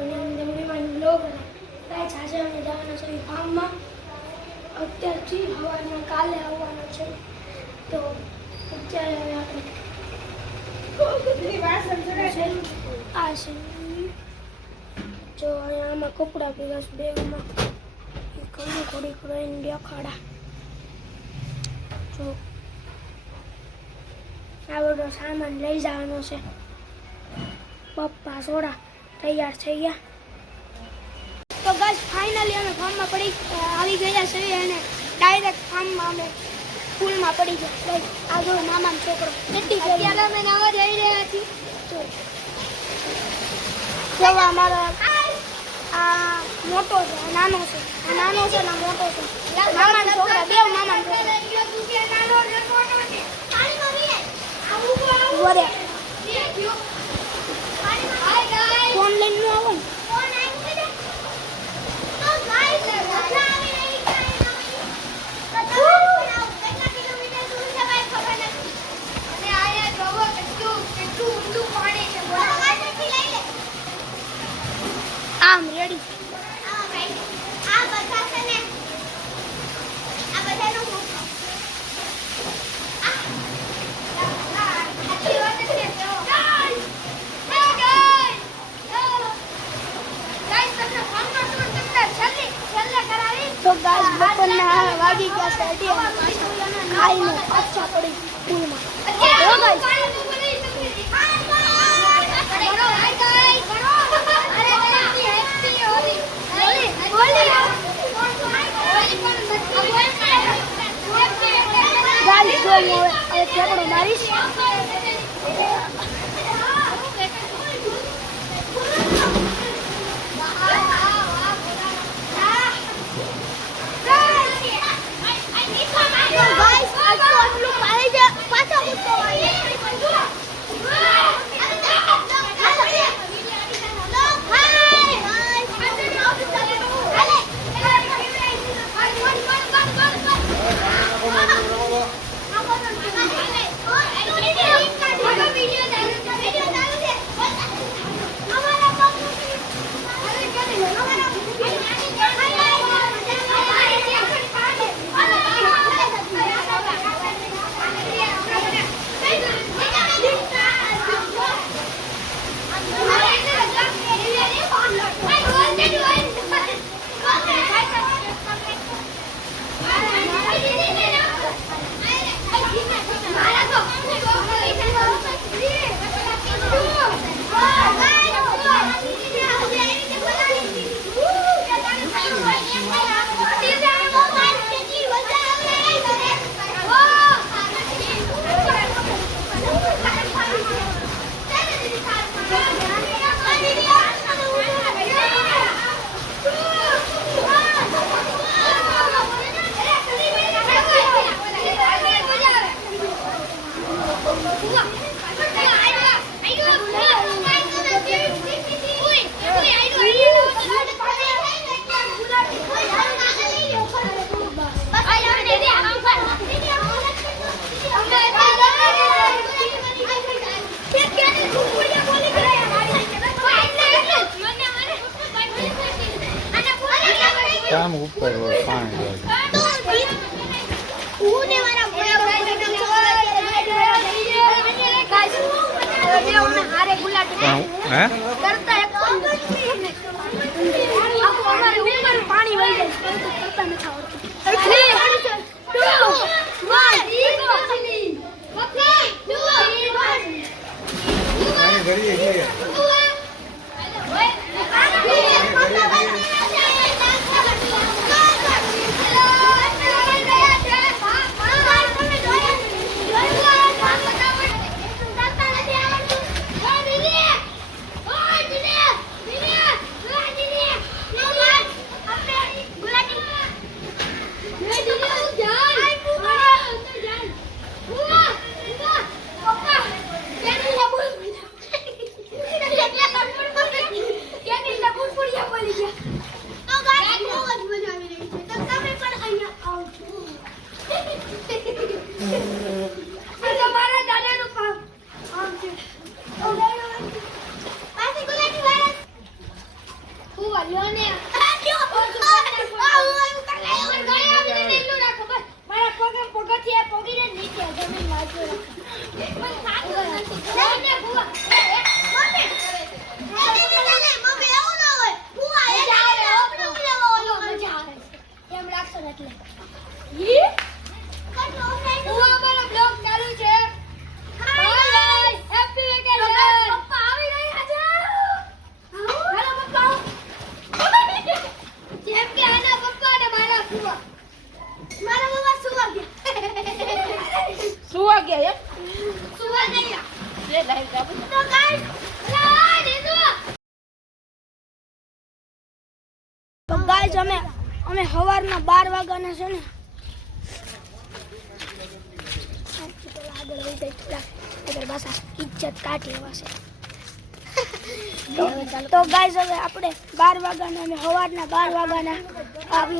અને ડમરીમાં બ્લોગ અને છાશે અમે જવાના છે ફાર્મમાં અત્યારથી હવાના, કાલે આવવાનો છે. તો અત્યારે હવે આપણે આ છે. જો આમાં કપડાં ભેગા છે બેગમાં ઘણી ઘોડી કરીને દેખાડા. જો. આ બધો સામાન લઈ જવાનો છે. પપ્પા, સોડા. તૈયાર થઈ ગયા તો બસ ફાઇનલી અમે ફાર્મમાં પડી આવી ગયા છે અને ડાયરેક્ટ ફાર્મમાં અમે સ્કૂલમાં પડી ગયા આ જો મામાનો છોકરો અત્યારે અમે નાવા જઈ રહ્યા છીએ તો જોવા અમારો આ મોટો છે આ નાનો છે આ નાનો છે ને મોટો છે મામાનો છોકરા બે મામાનો છોકરા વરે લઈને ન આવો આમ રેડી તો ગાઈસ બપોરના વાગી ગયા છે. અઢી અને ખાઈને પાછા પડી પૂલમાં હું હવે હવે મારીશ. તો ગાઈસ અમે અમે સવારના બાર વાગ્યાના છે ને. તો- તો હવે આપણે બાર વાગ્યાના સવારના બાર વાગ્યાના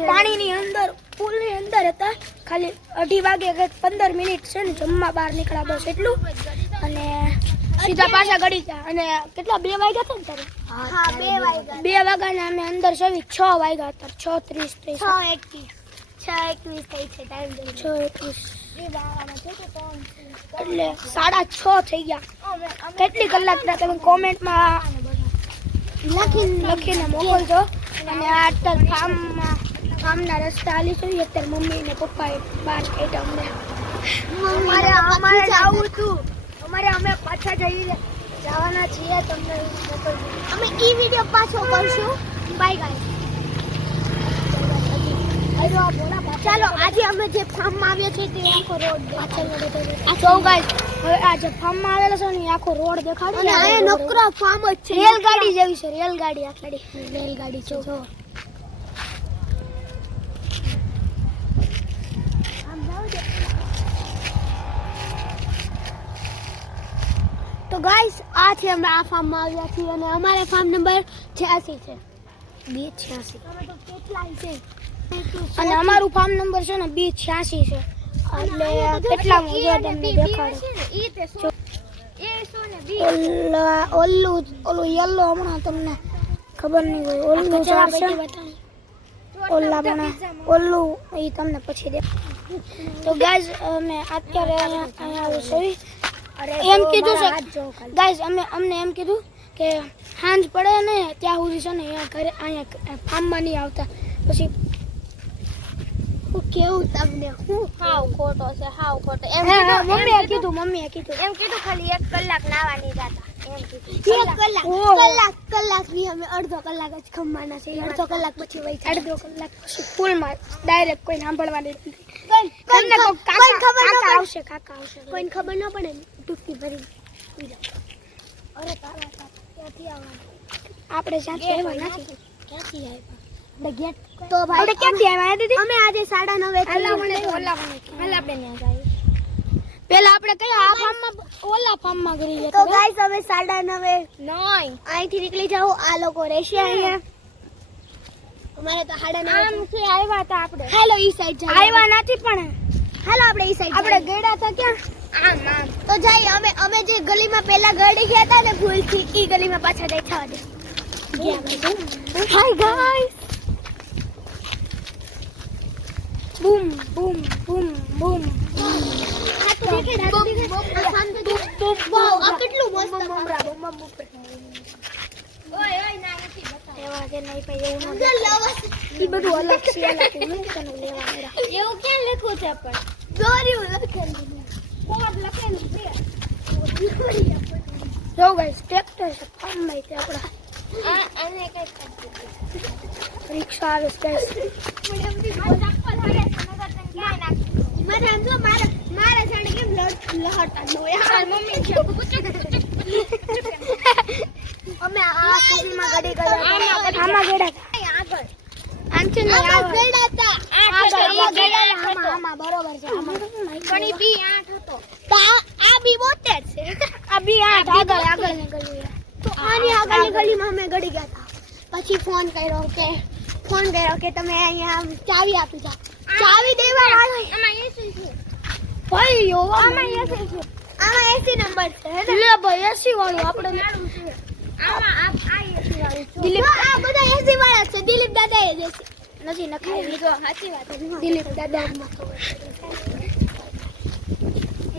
પાણીની અંદર, પુલની અંદર હતા. ખાલી અઢી વાગે કંઈક પંદર મિનિટ છે ને જમવા બહાર નીકળ્યા બસ એટલું. અને સીધા પાછા ગળી ગયા અને કેટલા બે વાગ્યા હતા ને તારે? હા બે વાગ્યા. બે વાગ્યાના અમે અંદર સવી છ વાગ્યા હતા. છ ત્રીસ ત્રીસ છ એકવીસ. છ એકવીસ થઈ છે ટાઈમ છ એકવીસ. એટલે સાડા છ થઈ ગયા. કેટલી કલાકના તમે કોમેન્ટમાં લખીને લખીને મોકલજો. અને આ અત્યારે ફાર્મમાં ફાર્મના રસ્તા હાલી છે. અત્યારે મમ્મી ને પપ્પાએ બહાર કાઢ્યા અમને. અમારે અમારે જવું હતું. અમારે અમે પાછા જઈ જવાના છીએ તમને અમે ઈ વીડિયો પાછો કરશું. બાય ગાઈસ ચાલો આજે અમે જે ફાર્મમાં આવ્યા છીએ તે આખો રોડ તો ગાઈસ હવે આ જે ફાર્મમાં આવેલો છે ને આખો રોડ દેખાડ્યો અને આ નકરો ફાર્મ જ છે. રેલગાડી જેવી છે રેલગાડી આટલી રેલગાડી છે જો. તો ગાઈસ આ છે અમે આ ફાર્મમાં આવ્યા છીએ અને અમારે ફાર્મ નંબર 86 છે. બે છ્યાસી. અને અમારું ફાર્મ નંબર છે ને બી છ્યાસી છે. એટલે કેટલા તમને દેખાડું. ઓલા ઓલું ઓલું યલો હમણાં તમને ખબર નહીં હોય. ઓલું ઝાડ છે. ઓલા પણ ઓલું એ તમને પછી દે તો ગાઈઝ અમે અત્યારે અહીંયા અહીંયા સોઈ એમ કીધું છે ગાઈઝ અમે અમને એમ કીધું કે સાંજ પડે ને ત્યાં સુધી છે ને અહીંયા ઘરે અહીંયા ફાર્મમાં નહીં આવતા. પછી કેવું તમને? હું હાવ ખોટો છે હાવ ખોટો. એમ હા, હા, કીધું મમ્મીએ કીધું મમ્મીએ કીધું. એમ કીધું ખાલી એક કલાક નાવાની જાતા. એમ કીધું. એક કલાક. કલાક કલાકની અમે અડધો કલાક જ ખમવાના છે અડધો કલાક પછી વહી અડધો કલાક પછી સ્કૂલમાં ડાયરેક્ટ કોઈ સાંભળવાની નથી તમને કાકા ખબર ન કાકા પડે? આવશે કાકા આવશે. કોઈને ખબર ન પડે ને? ડૂબકી ભરી અરે તારા ક્યાંથી આવવાનું? આપણે જ્યાંથી આવ્યા નથી. ક્યાંથી આવ્યા? The gate. તો ભાઈ આપણે ક્યાંથી આવ્યા દીદી? અમે આજે સાડા નવે પહેલા આપણે ઓલા પહેલા આપણે ત્યાં જાય. પહેલા આપણે કયા? આ ફાર્મમાં ઓલા ફાર્મમાં કરી તો ગાઈસ હવે સાડા નવે. નહીં. અહીંથી નીકળી જાઓ. આ લોકો રહેશે અહીંયા. અમારે તો સાડા નવે આમથી આવ્યા હતા આપણે. હાલો ઈ સાઈડ આવ્યા નથી પણ. હાલો આપણે ઈ સાઈડ આપણે આપણે હતા ક્યાં? આમ આમ. તો જઈએ અમે અમે જે ગલીમાં પહેલા ગળી ગયા હતા ને ભૂલથી ઈ ગલીમાં પાછા દેખાવા દે. હાય ગાઈસ બૂમ બૂમ બૂમ બૂમ. કેટલું મસ્ત ઓય ઓય ના નથી એવા કે નહીં ભાઈ એવું એ બધું અલગ છે એવું ક્યાં લખ્યું છે પણ? દોર્યું લખેલું જો ગાઈસ ટ્રેક્ટર છે ફાર્મમાં છે આપણા. આને કઈ રિક્ષા આવે છે ગાઈસ ગડી આમાં ગયડા હતા. આગળ આમથી નહીં આમાં આવે ગયડા હતા. આઠ હતો, ઈ ગયા આઠ હતો. આમાં બરોબર છે પણ ઈ બી આઠ હતો. તો આ આ બી બોતેર છે. આ બી આઠ આગળ આગળ નીકળ્યું તો આની આગળની ગલીમાં અમે ગડી ગયા હતા. પછી ફોન કર્યો કે ફોન કર્યો કે તમે અહીંયા ચાવી આપી જાઓ. ચાવી દેવા વાળો? આમાં એસી છે. ભાઈ યો આમાં એસી છે. આમાં એસી નંબર છે લે ભાઈ એસી વાળું આપણે આમાં આ એસી વાળું દિલીપ આ બધા એસી વાળા છે. દિલીપ દાદા એ જશે નથી નખાવી સાચી વાત દિલીપ દાદા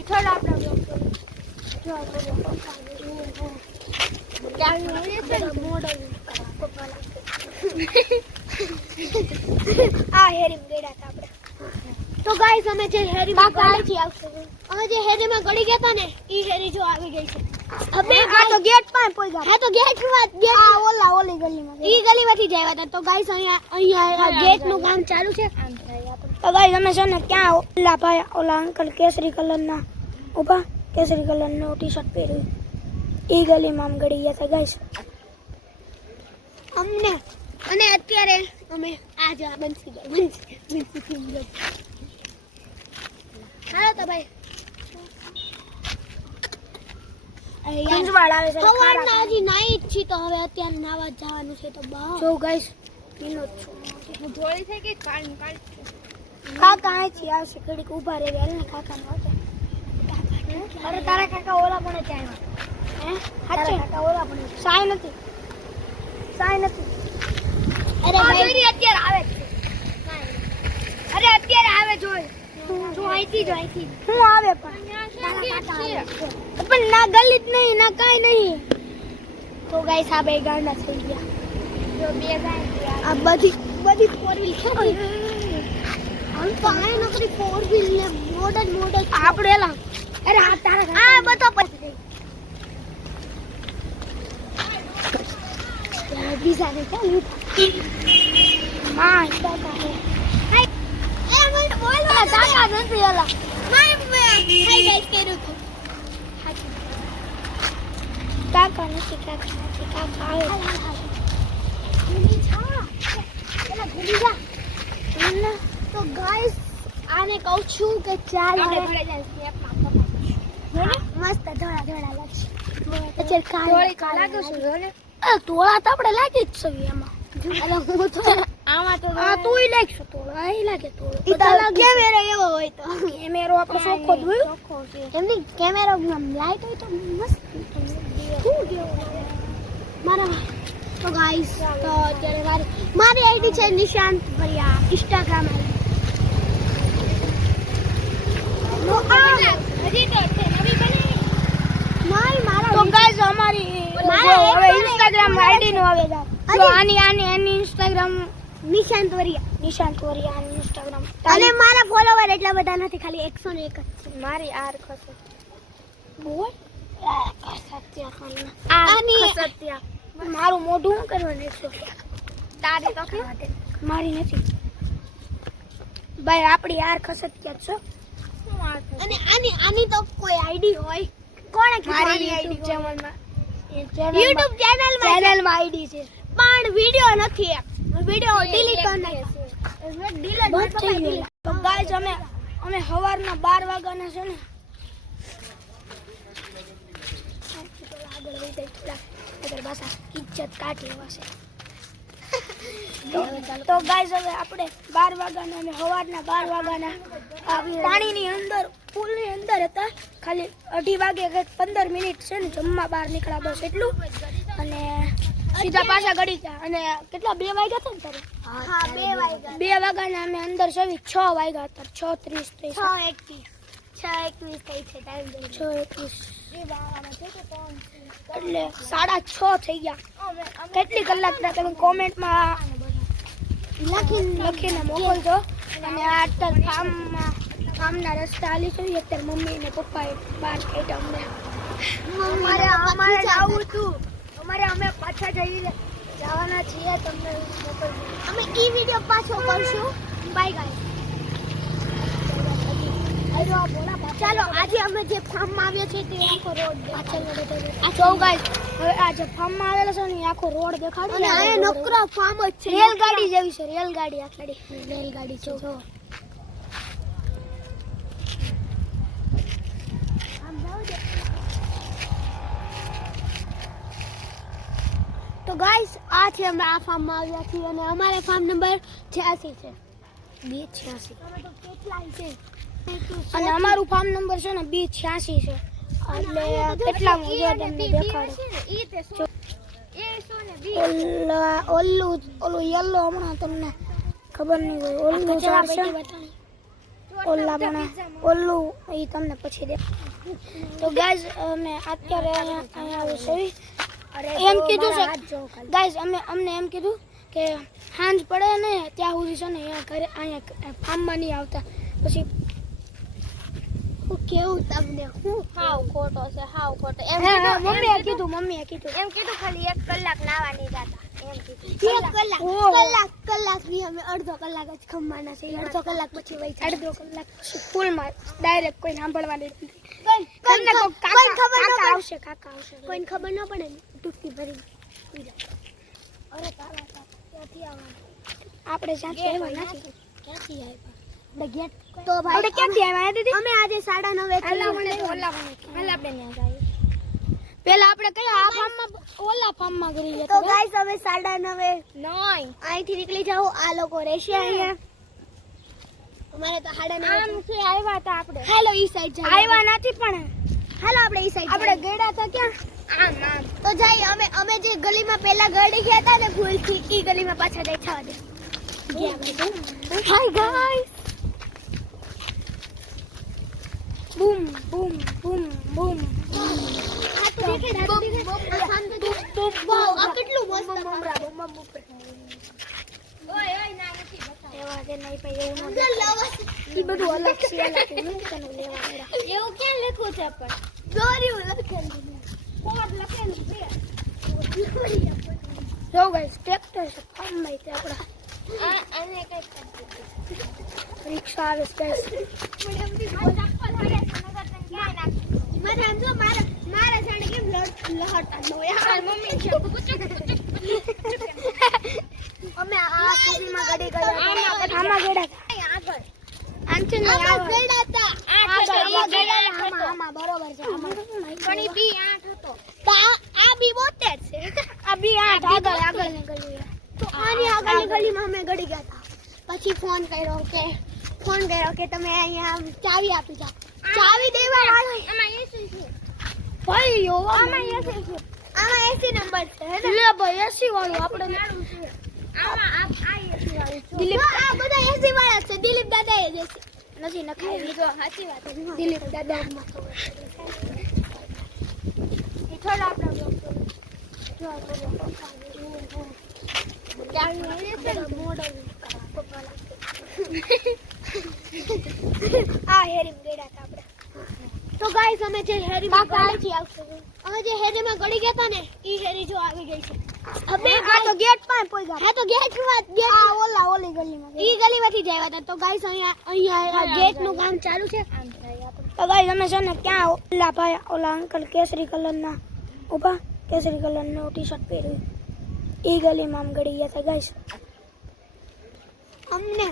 થોડો આપણો કરો. જો. ક્યાંક મળીએ છે મોડલ આ હેરી ગયડા હતા આપણે. તો ગાઈસ અમે જે હેરીમાં આવશે. અમે જે હેરીમાં ગળી ગયા હતા ને ઈ હેરી જો આવી ગઈ છે. હવે આ તો ગેટ પાસે પોઈ હા તો ગેટમાં આ ઓલા ઓલી ગલીમાં ઈ ગલીમાંથી જ આવ્યા હતા. તો ગાઈસ અહીંયા અહીંયા ગેટનું કામ ચાલુ છે. તો. ગાઈસ અમે છે ને ક્યાં ઓલા ભાઈ ઓલા અંકલ કેસરી કલરના ઊભા કેસરી કલરનો ટી શર્ટ પહેર્યું. ઈ ગલીમાં આમ ગળી ગયા હતા ગાઈસ અમને અને અત્યારે અમે આ જો આ બંસી ગયો થઈ ગયો. હાલો તો ભાઈ. તારા કાકા ઓલા પણ સાય નથી સાય નથી. અરે અત્યારે આવે અરે અત્યારે આવે જોઈ હું આવે પણ. પણ ના ગલી નહીં ના કાંઈ નહીં. તો ગાઈસ આ બે ગાંડા થઈ ગયા. આ બધી બધી ફોર વ્હીલ છે. હાલ તો આ નકરી ફોર વ્હીલ ને મોડલ મોડલ આપણે એલા. અરે આ તારા આ બધો પછી બીજા ને ચાલુ માં કાકા હે એ મને બોલ અલા કાકા નથી એલા માય મે હાઈ ગાઈસ કર્યું તું કાકા નથી કાકા નથી કાકા આવે ભૂલી જા એલા ભૂલી જા તો ગાઈસ આને કહું છું કે ચાલ આપણે ઘરે જાય સ્નેપમાં મસ્ત ધોળા ધોળા લાગશે અત્યારે કાલ તો લાગુ ને તોળા તો આપણે લાગી જ છે એમાં. હું તો આમાં તો આ તુંય લાગશે તોળા એ લાગે તોળો ઈ તો કેમેરો એવો હોય તો. કેમેરો આપણો સોખો જ હોય એમની કેમેરો લાઈટ હોય તો મસ્ત મારા તો ગાઈસ તો અત્યારે મારી મારી આઈડી છે નિશાંત ભરિયા ઇન્સ્ટાગ્રામ તો આ હજી તો છે નવી બની મારી મારા તો ગાઈસ અમારી હવે ઇન્સ્ટાગ્રામ આઈડી નું આવે છે. આની આની એની ઇન્સ્ટાગ્રામ નિશાંત વરિયા નિશાંત વરિયા ઇન્સ્ટાગ્રામ અને મારા ફોલોવર એટલા બધા નથી ખાલી એકસો ને એક જ છે. મારી આર ખસે. બોલ. સત્ય ખાન આની સત્યા. મારું મોઢું શું કરવાનું એકસો તારી તો કે મારી નથી. ભાઈ આપણી યાર ખસત્યા જ છો. શું અને આની આની તો કોઈ આઈડી હોય. કોણે મારી ચેનલમાં યુટ્યુબ ચેનલ ચેનલમાં આઈડી છે. પણ વિડિયો નથી એમ. વિડિયો ડિલીટ કરી નાખ્યો. ડિલીટ બંધ થઈ ગયો. તો ગાઈસ અમે અમે સવારના બાર વાગ્યાના છે ને. આગળ વહી જાય થોડા નકર પાછા ઇજ્જત કાઢી એવા તો- ગાઈસ હવે આપણે બાર વાગ્યાના અને સવારના બાર વાગ્યાના પાણીની અંદર પુલની અંદર હતા. ખાલી અઢી વાગે પંદર મિનિટ છે ને જમવા બહાર નીકળ્યા બસ એટલું. અને સીધા પાછા ગળી ગયા અને કેટલા બે વાગ્યા હતા ને તારે? હા બે વાગ્યા. બે વાગ્યાના અમે અંદર સવી છ વાગ્યા હતા. છ ત્રીસ થઈ છ એકવીસ. છ એકવીસ થઈ છે ટાઈમ છ એકવીસ. એટલે સાડા છ થઈ ગયા. કેટલી કલાક તમે કોમેન્ટમાં લખીને લખીને મોકલજો. અને આ અત્યારે ફાર્મમાં ફાર્મના રસ્તા હાલી જોઈએ અત્યારે મમ્મી ને પપ્પાએ બહાર ખેટા અમને. અમારે અમારે જવું હતું. અમારે અમે પાછા જઈને જવાના છીએ તમને અમે ઈ વિડિયો પાછો કરશું. બાય ગાઈસ ચાલો આજે અમે જે ફાર્મમાં આવ્યા છે તે આખો રોડ આ જો ગાઈસ હવે આ જે ફાર્મમાં આવેલો છે ને આખો રોડ દેખાડો અને આ નકરો ફાર્મ જ છે. રેલગાડી જેવી છે રેલગાડી આખડી રેલગાડી છે તો ગાઈસ આ છે અમે આ ફાર્મમાં આવ્યા છીએ અને અમારે ફાર્મ નંબર 86 છે. બે છ્યાસી. તો કેટલાય છે અને અમારું ફાર્મ નંબર છે ને બી છ્યાસી છે. એટલે કેટલા જો તમને દેખાડો. ઓલા ઓલું યલો હમણાં તમને ખબર નહીં હોય. ઓલું છે. ઓલા પણ ઓલું એ તમને પછી દે તો ગાઈઝ અમે અત્યારે અહીંયા અહીંયા આવી છે. એમ કીધું છે ગાઈઝ અમે અમને એમ કીધું કે સાંજ પડે ને ત્યાં સુધી છે ને અહીંયા ઘરે અહીંયા ફાર્મમાં નહીં આવતા. પછી હું કેવું તમને? હું હાવ ખોટો છે હાવ ખોટો. એમ કીધું મમ્મીએ કીધું. એમ કીધું ખાલી એક કલાક નાવા નહીં જાતા. કલાક કલાક કલાકની અમે અડધો કલાક જ ખમવાના છે અડધો કલાક પછી વહી અડધો કલાક સ્કૂલમાં ડાયરેક્ટ કોઈ સાંભળવાની નથી તમને કોઈ કોઈ કાકા ખબર ન કાકા પડે? આવશે કાકા આવશે. કોઈને ખબર ન પડે ને? ભરી અરે તારા ક્યાંથી આવવાનું? આપણે જ્યાંથી આવ્યા નથી ક્યાંથી આવ્યા? તો ભાઈ ક્યાંથી આવ્યા દીદી? અમે આજે સાડા નવે આપણે પેલા આપણે કયા આ ફાર્મમાં ઓલા ફાર્મમાં કરી તો હતા ગાઈસ અમે સાડા નવે. નહીં અહીંથી નીકળી જાવ આ લોકો રહેશે અહીંયા. અમારે તો સાડા નવે છે. આવ્યા હતા આપણે. હેલો ઈ સાઈડ જાય આવ્યા નથી પણ. હાલો આપણે ઈ સાઈડ આપણે ગેડા તો હતા ક્યાં? આમ આમ. તો જાય અમે અમે જે ગલીમાં પહેલા ગળી ગયા હતા ને ભૂલથી ઈ ગલીમાં પાછા જઈ છવા દે. હાય ગાઈસ બૂમ બૂમ બૂમ બૂમ. જો ગાઈસ ટ્રેક્ટર છે ફાર્મમાં તે આપણા આ આને કઈ રિક્ષા આવે છે guys. મને આમ જો મારા મારા જાણે કેમ લડ નો યાર મમ્મી છે. અમે આ સુધીમાં ગડી ગયા આમાં આગળ. છે ને આમાં આવા. હતા. આઠ હતો, આમાં આમાં બરોબર છે પણ બી આઠ હતો. તો આ બી બોતેર છે. આ બી આઠ આગળ આગળ તો આની આગળની ગલીમાં અમે ગડી ગયા હતા. પછી ફોન કર્યો કે ફોન કર્યો કે તમે અહીંયા ચાવી આપી જાઓ. ચાવી દેવા આમાં એસી છે. ભાઈ યો આમાં એસી છે. આમાં એસી નંબર છે હે ને? લે ભાઈ એસી વાળું આપણે છે આમાં આ આ એસી વાળું છે. દિલીપ. આ બધા એસી વાળા છે. દિલીપ દાદા એ જ નથી નખાવી લીધો સાચી વાત દિલીપ દાદા. ઈ થોડો આપણે જો આપણે મોડલ આ હેરી આપણે તો ગાઈસ અમે જે હેરીમાં ગળી અમે જે હેરીમાં ગળી ગયા હતા ને ઈ હેરી જો આવી ગઈ છે. હવે આ તો ગેટ પાસે પહોંચ્યા હા તો ગેટમાં ગેટ આ ઓલા ઓલી ગલીમાં ઈ ગલીમાંથી જ આવ્યા હતા. તો ગાઈસ અહીંયા અહીંયા ગેટનું કામ ચાલુ છે. તો. ગાઈસ અમે છે ને ક્યાં ઓલા ભાઈ ઓલા અંકલ કેસરી કલરના ઊભા કેસરી કલરનું ટી શર્ટ પહેર્યું. એ ગલીમાં આમ ગળી ગયા હતા ગાઈસ અમને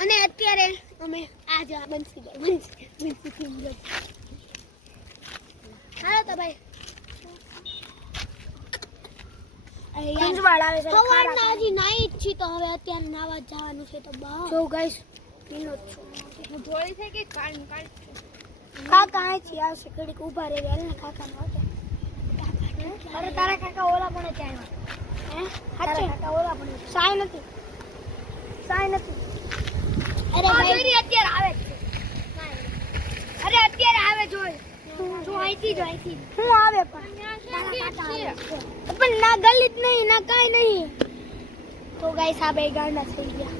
અને અત્યારે અમે આ બનશી આ બંસી ગઈ બંસી બંસી થી ગઈ હાલો તો ભાઈ. તારા કાકા ઓલા પણ ત્યાં હે? કાકા ઓલા પણ સાય નથી. સાય નથી. અરે અત્યારે આવે છે અરે અત્યારે આવે જોઈ જો અહીંથી જો અહીંથી હું આવે પણ. પણ ના ગલિત નહીં ના કાંઈ નહીં. તો ગાઈસ આ બે ગાંડા થઈ ગયા.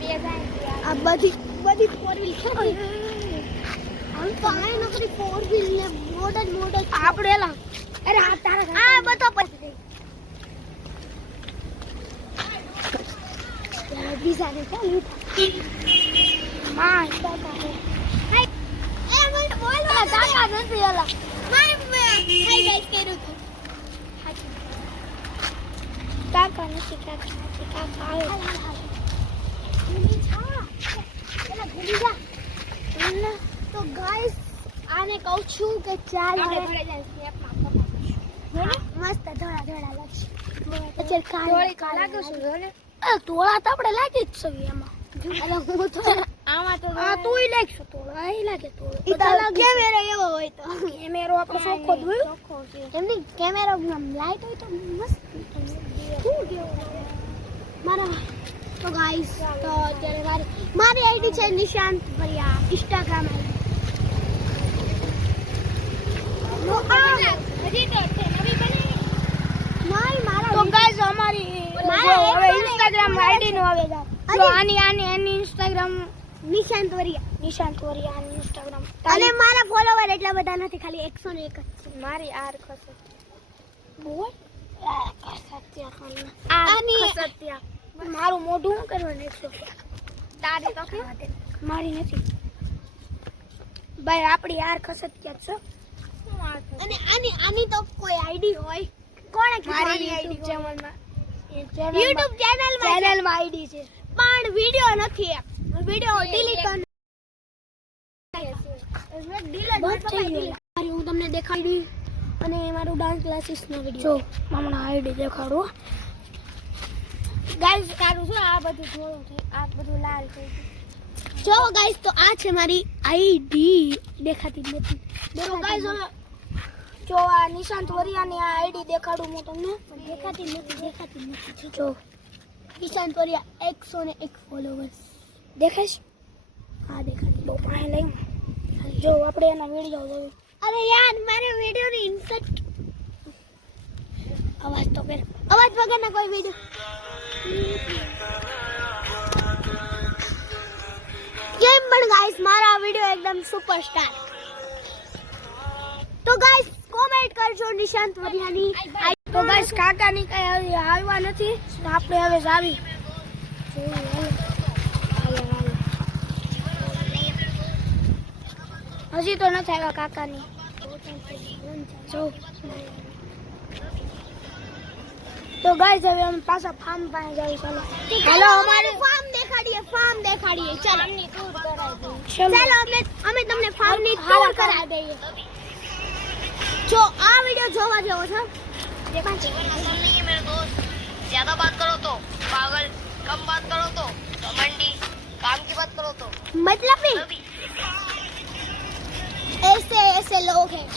બે આ બધી બધી ફોર વ્હીલ છે આમ તો આ નકરી ફોર વ્હીલ ને મોડ જ મોડ આપણે એલા. અરે આ તારા આ બધો પછી. બીજા ને માં કાકા હે. એ બોલવા કાકા નથી એલા માય મે હાઈ ગાઈસ કર્યું હતું કાકા નથી કાકા નથી કાકા આવે ભૂલી જા પેલા ભૂલી તો ગાઈસ આને કહું છું કે ચાલ જાય મસ્ત ધોળા ધોળા લાગશે અત્યારે કાળ લાગે છે જો ને તોળા તો આપણે લાગી જ છે એમાં. હું તો આમાં તો આ તુંય લાગશું તોળા એ લાગે તો. કેમેરો એવો હોય તો. કેમેરો આપણો ચોખ્ખો જ હોય. ચોખ્ખો છે. કેમેરો લાઈટ હોય તો મસ્ત મારા તો ગાઈસ તો અત્યારે મારી મારી આઈડી છે નિશાંત ભરિયા ઇન્સ્ટાગ્રામ તો મારા ઇન્સ્ટાગ્રામ આઈડી છે. આની આની એની ઇન્સ્ટાગ્રામ નિશાંત વરિયા નિશાંત વરિયા ઇન્સ્ટાગ્રામ અને મારા ફોલોવર એટલા બધા નથી ખાલી એકસો ને એક જ છે. મારી આર ખસે બોલ. સત્યા ખાન આની- સત્યા. મારું મોઢું શું કરવાનું એકસો તારી તો મારી નથી. ભાઈ આપણી આર ખસત્યા છો. અને આની આની તો કોઈ આઈડી હોય. કોણે મારી આઈડી ચેનલમાં યુટ્યુબ ચેનલમાં ચેનલમાં આઈડી છે. પણ વિડિયો નથી વિડિયો ડિલીટ કરી હું તમને દેખાડી અને મારું ડાન્સ ક્લાસીસ નો જો વિડિયો હમણાં આઈડી દેખાડું. ગાઈસ કારું શું આ બધું ધોળું છે? આ બધું લાલ છે. જો ગાઈસ તો આ છે મારી આઈડી દેખાતી નથી. જો ગાઈસ જો આ નિશાંત વરિયાની આ આઈડી દેખાડું હું તમને. દેખાતી નથી દેખાતી નથી. જો. નિશાંત વરિયા એકસો ને એક ફોલોવર્સ દેખાય છે? હા દેખાતી બહુ પાણી લઈ જો આપણે એના વીડિયો જોયું. અરે યાર મારે વિડિયો ની ઇન્સર્ટ અવાજ તો કર અવાજ વગરના કોઈ વિડિયો. કેમ પણ ગાઈસ મારા વિડિયો એકદમ સુપરસ્ટાર તો ગાઈસ કોમેન્ટ કરજો નિશાંત વરિયાની. તો ગાઈસ કાકાની કઈ હજી આવ્યા નથી તો આપણે હવે જ આવી. હજી તો નથી આવ્યા કાકાની જો તો ગાઈસ હવે અમે પાછા ફાર્મ પાસે જઈએ ચાલો હાલો અમારું ફાર્મ દેખાડીએ ફાર્મ દેખાડીએ ચાલો આમની ટૂર કરાવી દઉં ચલો ચાલો અમે અમે તમને ફાર્મ ની ટૂર કરાવી દઈએ જો આ વિડિયો જોવા જેવો છે ज्यादा बात करो तो पागल कम बात करो तो घमंडी काम की बात करो तो मतलब भी अभी ऐसे ऐसे लोग हैं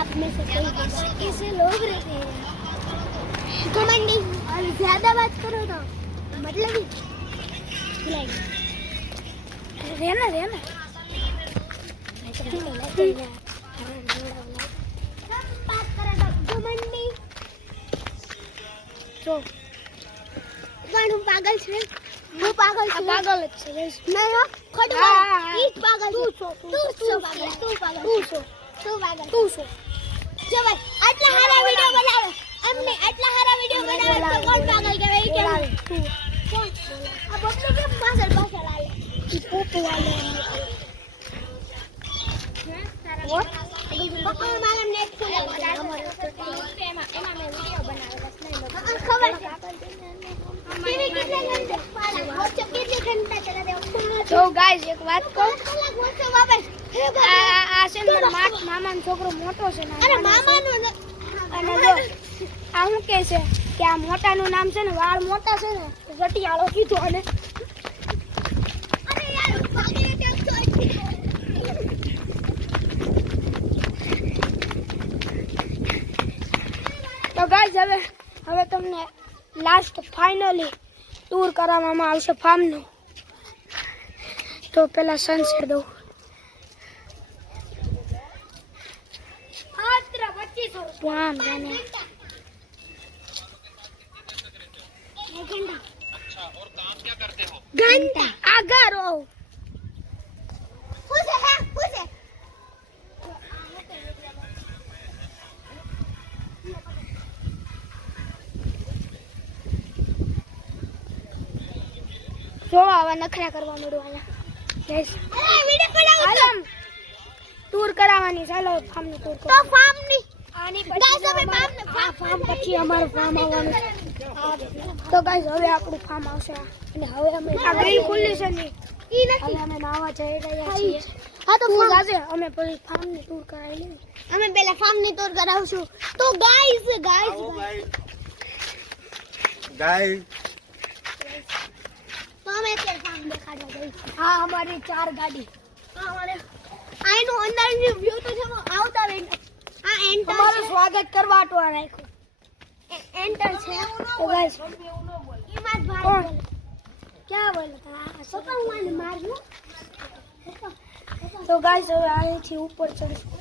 आप में से कोई होगा। ऐसे लोग रहते हैं घमंडी और ज्यादा बात करो तो मतलब ही खिलाएंगे રેને રેને कम बात करे तो घमंडी જો પણ હું પાગલ છું હું પાગલ આ છું પાગલ જ છે guys. નહીં હો ખોટું હા, બોલે. હા, હા. ઈ જ પાગલ તું છે. છો, તું તું છો, છો તું પાગલ છો. તું પાગલ તું છો તું પાગલ તું છો જો ભાઈ આટલા સારા વિડિયો બનાવે એમને આટલા સારા વિડિયો બનાવે તો કોણ પાગલ કહેવાય ઈ બોલાવે. કેમ કોણ? આ બબલુ કેમ પાછળ પાછળ આવે ઈ પોપો વાલે પપ્પા મારા નેટ ખુલે એમાં એમાં મેં વીડિયો બનાવેલો છે નહીં લગભગ. ખબર છે જો ગાઈસ એક વાત કહું? આ છે ને મારા મામાનો છોકરો મોટો છે ને અને જો આ શું કે છે? કે આ મોટાનું નામ છે ને વાળ મોટા છે ને રટિયાળો કીધું અને તો ગાઈઝ હવે હવે તમને લાસ્ટ ફાઇનલી ટૂર કરાવવામાં આવશે ફાર્મનું તો પેલા સનસેટ દઉં. માત્ર 2500 વામ જાને. ઘંટા. આગળ રહો. પૂછે પૂછે. જો આવા નખરા કરવા મળ્યું અહીંયા. ગાઈસ ટૂર કરાવવાની. ચાલો ફાર્મનું ટૂર તો કરો ફાર્મની આની ગાઈસ હવે ફાર્મ પછી અમારું ફાર્મ આવવાનું. તો ગાઈસ હવે આપણું ફાર્મ આવશે. અને હવે અમે આ ગ્રીલ ખુલ્લી છે ને. ઈ નથી. અમે નાવા જઈ રહ્યા છીએ. હા તો તું આજે અમે પછી ફાર્મની ટૂર કરાવી લઈએ. અમે પહેલા ફાર્મની ટૂર કરાવશું. તો ગાઈસ ગાઈસ ગાય તો અમે અત્યારે ફાર્મ દેખાડવા જઈશું. હા અમારી ચાર ગાડી. આનું અંદરનું વ્યૂ તો છે આવતા વેંટ આ એન્ટર અમારું સ્વાગત કરવા આટવા રાખ્યું. એન્ટર છે. તો ગાઈસ જ ભાઈ. ક્યાં બોલતા પપ્પા હું આને મારું. તો ગાઈસ હવે અહીંથી ઉપર ચડીશું.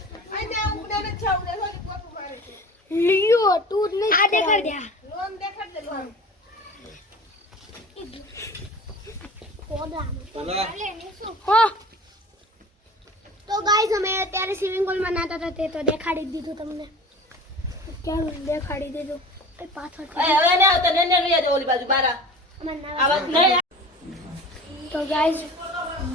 લિયો તું જ નહીં આ દેખાડ દે. હા તો ગાઈઝ અમે અત્યારે સ્વિમિંગ પુલમાં નાતા હતા તે તો દેખાડી દીધું તમને. ક્યાં દેખાડી દીધું. એ પાછળ હવે ને આવતા ને ને ઓલી બાજુ બારા. આવાજ નહીં. તો ગાઈઝ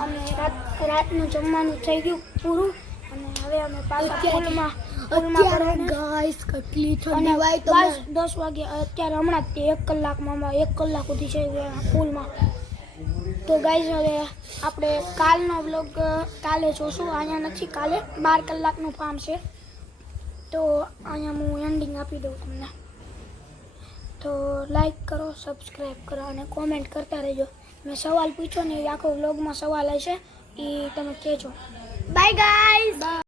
અમે રાત રાતનું જમવાનું થઈ ગયું પૂરું. અને હવે અમે પાછા પુલમાં અત્યારે ગાઈસ કેટલી વાય તો દસ વાગે અત્યારે હમણાં તે એક કલાકમાં અમે એક કલાક સુધી છે પુલમાં તો ગાઈઝ હવે આપણે કાલનો બ્લોગ કાલે જોશું. અહીંયા નથી કાલે બાર કલાકનું ફાર્મ છે. તો અહીંયા હું એન્ડિંગ આપી દઉં તમને. તો લાઈક કરો સબસ્ક્રાઈબ કરો અને કોમેન્ટ કરતા રહેજો. મેં સવાલ પૂછ્યો ને એ આખો વ્લોગમાં સવાલ હશે. એ તમે કહેજો. Bye guys